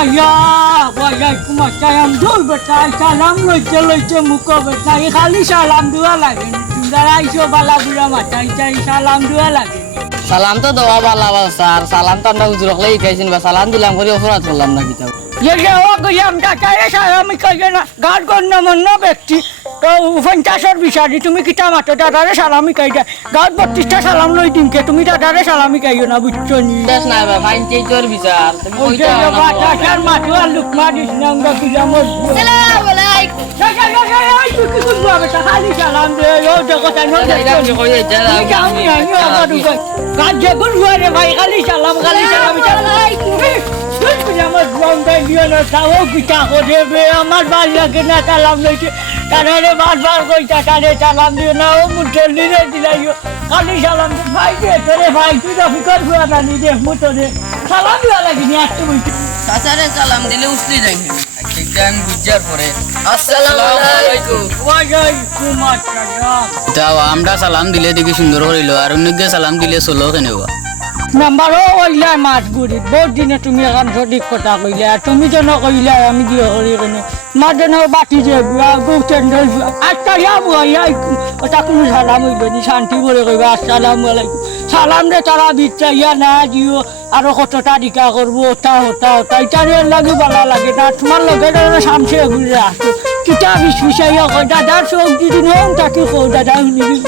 Saya, wajah kumasayam dul betai salam loice muka betai kali salam dua lagi. Tundara iso bala bura matai cai salam dua lagi. সালাম তো দেওয়া ভালো sir সালাম তো আমরা হুজুরক লাই খাইছেন বা সালাম দিলাম করে অপরাধ করলাম না কিতা Ya jawa kayam datai salam kayana gad gonna manna ব্যক্তি তো 50 বিশারি তুমি কিতা মাতো দাদারে সালামি কাইদা গাদ 32টা সালাম লই দিনকে তুমি দাদারে সালামি কাইও না বুঝছো নি দেশ না বা ফাইন চেইচর বিচার তুমি ওই যে কইতা বাটার মাতো আর লুকমা দিস না আমরা কিলাম আসসালামু আলাইকুম তুই কি করবো বেটা খালি সালাম দে ও জগতা নো আমি কই এটা আমি আবার কাজ যে করবো রে ভাই খালি সালাম আমার জঙ্গা দিও না তাও পিতা করে বে আমার বাড়ি লাগে না সালাম লইছে তারে বারবার কইতা তারে সালাম দিও না ও মুটলি রে দিলাইও খালি সালাম দে ভাই দে তোরে ভাই তুই তো ফিকর বুয়া না নি দেখ মুতরে সালাম দিও লাগি নি আজ তুমি চাচারে সালাম দিলে উসলি যাই ঠিকটা আমি বুঝার পরে আসসালামু আলাইকুম ওয়ালাইকুম আসসালাম যাও আমরা সালাম দিলে দেখি সুন্দর হইল আর অন্যকে সালাম দিলে চলো কেনেবা নাম্বারও কইলা মাছ গুড়ি বহুত দিনে তুমি এখন সঠিক কথা কইলা আর তুমি যেন কইলা আমি কি করি কেনে মার যেন বাটি যে গুটেন্ডল আচ্ছা ওটা কোনো সালাম হইল নি শান্তি করে কইবা আসসালামু আলাইকুম সালাম রে তারা বিচাইয়া না দিও আরো কতটা দিকা করবো ওটা ইটারে লাগে ভালো লাগে না তোমার লগে সামসে ঘুরে আসতো কিতা বিশ্বাইয়া কই দাদার চোখ দিদি নন তাকে কই দাদা শুনিবি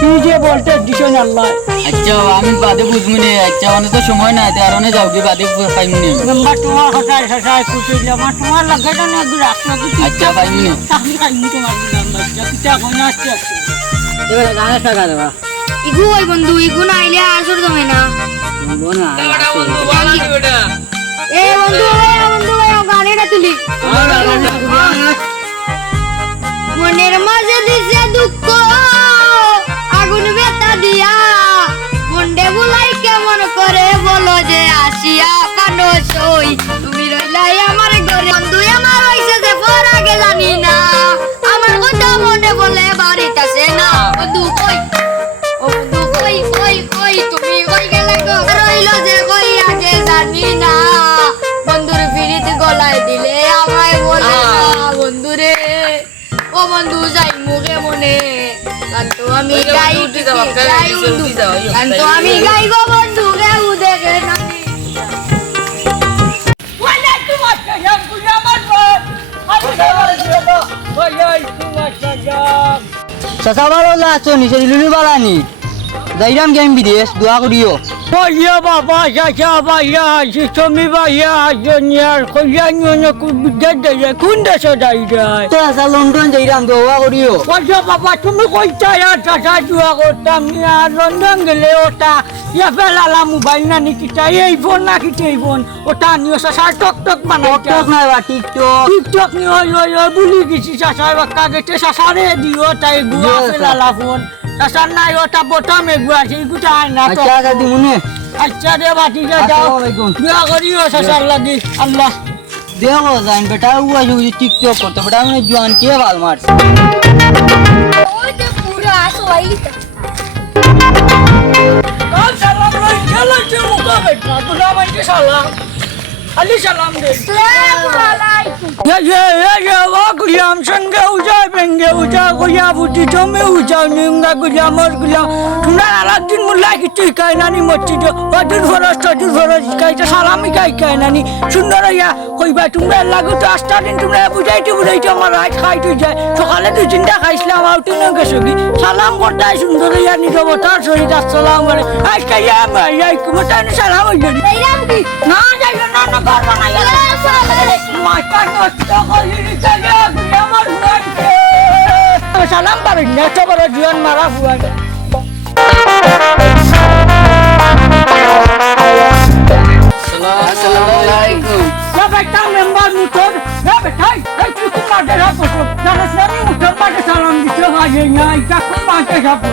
তুই যে বলতে দিছ না আল্লাহ আচ্ছা আমি বাদে বুঝমুনি আচ্ছা মানে তো সময় নাই তার অনেক যাও কি বাদে পাইমুনি নাম্বার তোমার হঠাৎ কুটিলে আমার তোমার লাগে না একটু রাস্তা আচ্ছা পাইমুনি তাহলে খাইনি তোমার নাম্বার কিতা কোন আসছে এবারে গানে টাকা দেবা ইগু ওই বন্ধু ইগু না আইলে আসর জমে না বোনা এ বন্ধু গানেটা তুলি মনের মাঝে দিছে দুঃখ আগুন বেতা দিয়া মন্ডে বুলাই কেমন করে বলো যে আসিয়া কানো সই তুমি রইলাই আমার ঘরে বন্ধু আমার হইছে যে পর আগে জানি না আমার কথা মনে বলে বাড়িতেছে না বন্ধু কই ও বন্ধু কই তুমি কই গেলে গো রইলো যে কই আগে জানি না বন্ধুর ফিরিতে গলায় দিলে আমায় বলে না বন্ধুরে ও বন্ধু যাই মুখে মনে কান্ত আমি গাই কান্ত আমি গাই গো বন্ধু কেউ দেখে না ওয়ালাইকুম আসসালাম কুলা আমার ওয়ালাইকুম আসসালাম চাচা ভালো আছো নিচে লুলু বালানি যাইরাম গেম বিদেশ দোয়া করিও ভাইয়া বাবা চাচা ভাইয়া আছি তুমি ভাইয়া আসনিয়ার কল্যাণ বিদ্যা দেয় কোন দেশে যাই যায় চাচা লন্ডন যাইরাম দোয়া করিও আচ্ছা বাবা তুমি কইতা আর চাচা দোয়া করতাম আর লন্ডন গেলে ওটা ইয়া ফেলালা মোবাইল না নিকিটা এই ফোন না কিটা এই ফোন ওটা নিও চাচা টক বানাই টিকটক নাই বা টিকটক টিকটক নিও বুলি গেছি চাচা বাক্কা গেছে চাচারে দিও তাই গুয়া ফেলালা ফোন চাচা নাই ওটা বোতামে গুয়া সেই গুটা আয় না তো আচ্ছা দাদি মনে আচ্ছা রে বাটি যাও আসসালামু আলাইকুম দোয়া করিও চাচার লাগি আল্লাহ দেখো জান বেটা উয়া যদি টিকটক করতে বেটা মানে জোয়ান কে বাল মারছে ওই যে পুরো আসো আইতা সালাম লই চলো মুকা বেটা তোরা মানে সালাম আলি সালাম দে আসসালামু আলাইকুম ये वो गुलाम संगे उजा बेंगे उजा गुया बुटी जमे उजा निंगा गुलाम और गुलाम तुम्हारा अलग दिन मुल्ला की तुई काय नानी मच्छी जो वादुर फरस काय तो सालामी काय नानी सुंदर या कोई बात तुम्हारा लागू तो आस्था दिन तुम्हारा बुझाई तो हमारा आज खाई तो जाए सकाले तो जिंदा खाइसलाम आउटी न गसोगी सालाम करता है सुंदर या निको बतार सोई अस्सलाम वाले आज का या मैं कुमता ने सालाम हो गई যাইরাম কি ना जाइयो ना कर बना মাস্টার নষ্ট করিনি তাকে আমার হুয়ানকে সালাম পারেন না তো বড় জীবন মারা হুয়ান আসসালামু আলাইকুম ya বেটা মেম্বার মুতর ya বেটা এই তুই মাঠে রাখো জানাসনি মুতর মাঠে সালাম দিতে হয় না এটা কোন মাঠে রাখো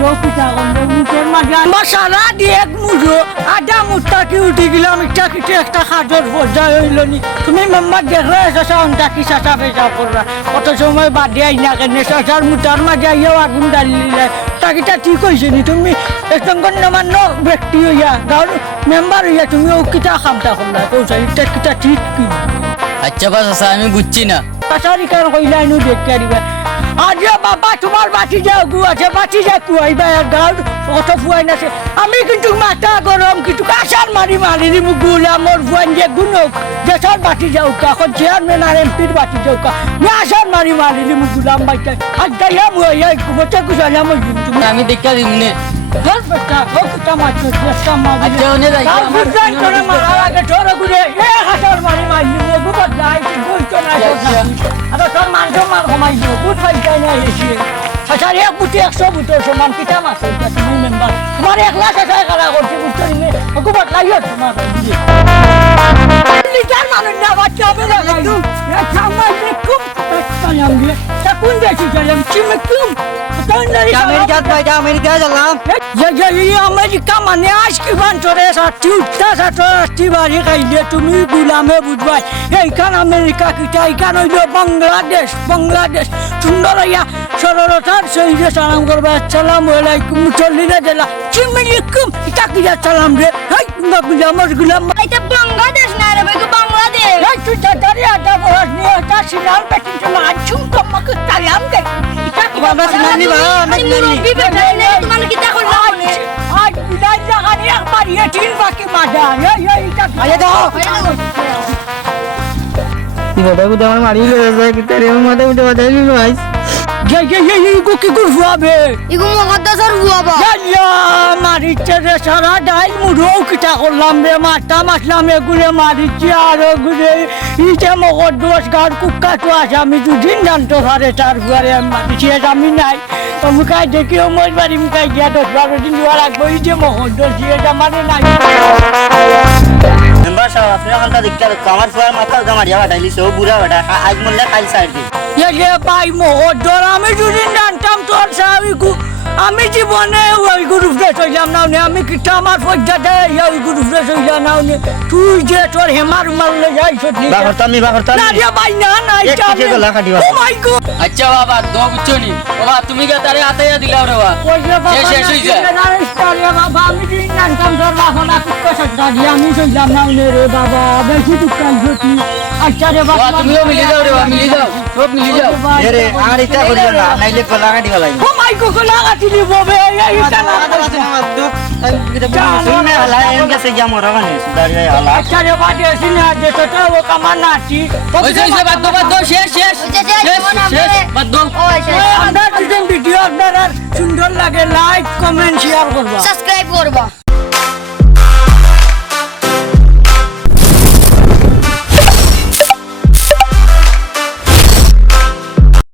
লোক পিতা গন্ডে মুতর মাঠে মশালা দিয়ে এক মুজো আদা মুত্তা কি উঠি গেলাম এটা কিছু একটা খাজর পর্যায়ে হইলনি তুমি মেম্বার দেখলে এসে অনটা কি চাচা পেশা করবা কত সময় বাদে আই না কেন চাচার মুতার মাঝে আইয়াও আগুন ডালিলে কথা কিটা ঠিক হয়েছে নি তুমি একদম গণ্যমান্য ব্যক্তি হইয়া গাঁৱৰ মেম্বার হইয়া তুমি ও কিটা খামটা করলা কৌশা এটা কিটা ঠিক কি আচ্ছা বাস আছে আমি বুঝছি না কাছারি কার কইলা ইনু দেখতে দিবা আজ বাবা তোমার বাটি যাও গু আছে বাটি যা কুয়াইবা গাঁৱৰ অত ফুয়াই নাছে আমি কিন্তু মাথা গরম কিন্তু কাছার মারি মারি দিমু গুলা মোর ফুয়ান যে গুনক দেশর বাটি যাও কা এখন চেয়ারম্যান আর এমপির বাটি যাও কা আসার মারি মারি দিমু গুলাম বাইটা আজ যাইয়া মুয়া কুবতে কুসালা মই তুমি আমি দেখা দিমনে ধর বেটা ও কিটা মাছ চেষ্টা মা আচ্ছা ওনে যাই কাল বুঝাই করে মারা লাগে ছোট করে এ হাসার মারি মারি দিমু গুবত যাই বুঝতো না আর তোর মাংস মার কমাই দিও বুঝ পাই যাই না এসে আচ্ছা এক বুটি 100 বুটো সমান কিটা মাছ তুমি মেম্বার তোমার 1 লাখ টাকা করা করছি বুঝছো নি গুবত লাইও তোমার লিটার মানুষ না বাচ্চা হবে না একদম সামাই কুম তালাম দিয়ে তা কোন দেশে গেলাম চিমকুম আমেরিকা গেলাম আমেরিকা মানে আজ কি বান্তরে সাথী উঠতা সাথী বাড়ি খাইলে তুমি গুলামে বুঝবাই এইখান আমেরিকা কিটা এইখান হইল বাংলাদেশ সুন্দর হইয়া সরলতার সহিত সালাম করবা আসসালামু আলাইকুম চল্লিনা জেলা চিমকুম এটা কি সালাম রে হাই গুলাম এটা বাংলাদেশ না রে ভাই বাংলাদেশ এই তুই তাড়াতাড়ি আটা বরাস নিয়ে তা সিনাল পেটিন চলে আছুম তোমাকে তালাম দে এটা কি বাবা সিনাল নিবা আমি মুরব্বি বেটা নে তোমার কি তা করলা আজ বিদায় জাগানি একবার ইয়ে তিন বাকি মাঝা এই এটা আরে দাও দাদা গুদা আমার মারি লয়ে যায় কি তারে মাথা উঠে বাজাই নিলো আইস এই কি করবে ইগো মুকদ্দাসর হুয়াবা ইয়া মারিচ্ছে রে সারা ডাইল মুড়ো কিটা করলাম রে মাথা মাছলাম এগুলো মারিচ্ছে আর ওগুলো ইতে মগর দোষ গাড় কুক্কা তো আছে আমি দুদিন জানতো পারে তার ঘরে আমি মারিছি আমি নাই মুখাই দেখি ওমর বাড়ি মুখাই গিয়া 10-12 দিন দেওয়া লাগবো এই যে মগর দোষ দিয়ে মানে নাই মেম্বার সাহেব আপনি ওখানটা দেখতে আমার ফুয়ার মাথা মারিয়া বাটাইলি সব বুড়া বেটা আজ মরলে কাল সাইড দিই ये भाई मोहद्दर আমি যদি জানতাম তোর সাবিকু আমি জীবনে ওই গ্রুপ রে চইলাম না আমি কিটা আমার পয়সাতে ওই গ্রুপ রে চইলাম না তুই যে তোর হেমার মারলে যাই সত্যি বাগরতা না রে ভাই না না এটা এক গলা কাটিবা ও মাই গড আচ্ছা বাবা দো বুঝছো নি বাবা তুমি কে তারে হাতে দিলাও রে বাবা ওই যে বাবা শেষ হই যায় না স্টারে বাবা আমি যদি জানতাম তোর বাবা না কুত্তা সত্তা দিয়ে আমি চইলাম না রে বাবা বেশি দুঃখান সত্যি আচ্ছা রে বাবা তুমিও মিলে যাও রে বাবা মিলে যাও সব মিলে যাও এরে আর এটা করিও না নাইলে গলা কাটিবা লাগবে ও মাই গড লাগা দিলি ববে এই টানা শুনে হালা এম কাছে গিয়া মরা মানে দাঁড়িয়ে হালা আচ্ছা রে বাদে সিনা যে তো ও কামান নাটি হইছে বাদ দাও শেষ বাদ দাও আমরা যদি ভিডিও আপনার সুন্দর লাগে লাইক কমেন্ট শেয়ার করবা সাবস্ক্রাইব করবা